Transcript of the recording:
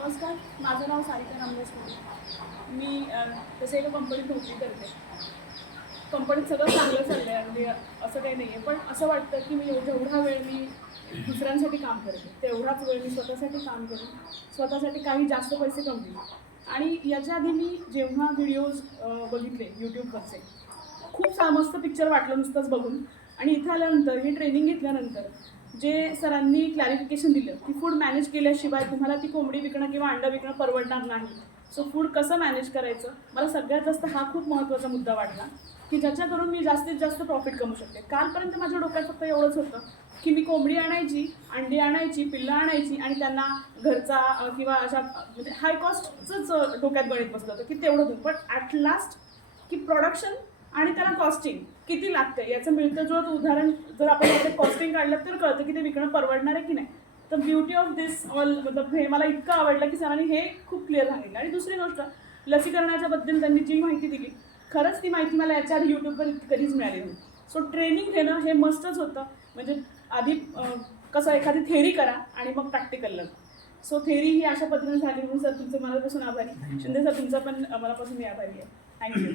नमस्कार माझं नाव सारिका रामदास कोळी मी तसं तसे एका कंपनीत नोकरी करते. कंपनीत सगळं चांगलं चाललं आहे अगदी असं काही नाही आहे पण असं वाटतं की मी जेवढा वेळ मी दुसऱ्यांसाठी काम करते तेवढाच वेळ मी स्वतःसाठी काम करून. स्वतःसाठी काही जास्त पैसे कमवले आणि याच्या आधी मी जेव्हा व्हिडिओज बघितले यूट्यूबवरचे खूप सा मस्त पिक्चर वाटलं नुसतंच बघून. आणि इथं आल्यानंतर ही ट्रेनिंग घेतल्यानंतर जे सरांनी क्लॅरिफिकेशन दिलं की फूड मॅनेज केल्याशिवाय तुम्हाला ती कोंबडी विकणं किंवा अंडं विकणं परवडणार नाही. सो फूड कसं मॅनेज करायचं? मला सगळ्यात जास्त हा खूप महत्त्वाचा मुद्दा वाटला की ज्याच्याकडून मी जास्तीत जास्त प्रॉफिट कमवू शकते. कालपर्यंत माझ्या डोक्यात फक्त एवढंच होतं की मी कोंबडी आणायची अंडी आणायची पिल्लं आणायची आणि त्यांना घरचा किंवा अशा म्हणजे हाय कॉस्टचंच डोक्यात गणित बसलं होतं की तेवढं होतं पण ॲट लास्ट की प्रोडक्शन आणि त्याला कॉस्टिंग किती लागते याचं मिळतं जुळत उदाहरण जर आपण याचं कॉस्टिंग काढलं तर कळतं की ते विकणं परवडणार आहे की नाही. तर ब्युटी ऑफ दिस ऑल मतलब हे मला इतकं आवडलं की सरांनी हे खूप क्लिअर सांगितलं. आणि दुसरी गोष्ट लसीकरणाच्या बद्दल त्यांनी जी माहिती दिली खरंच ती माहिती मला याच्या आधी यूट्यूबवर कधीच मिळाली नाही. सो ट्रेनिंग घेणं हे मस्तच होतं. म्हणजे आधी कसं एखादी थेरी करा आणि मग प्रॅक्टिकल लग. सो थेरी ही अशा पद्धतीने झाली म्हणून सर तुमचं मनापासून आभारी. शिंदे सर तुमचा पण मनापासून मी आभारी आहे. थँक्यू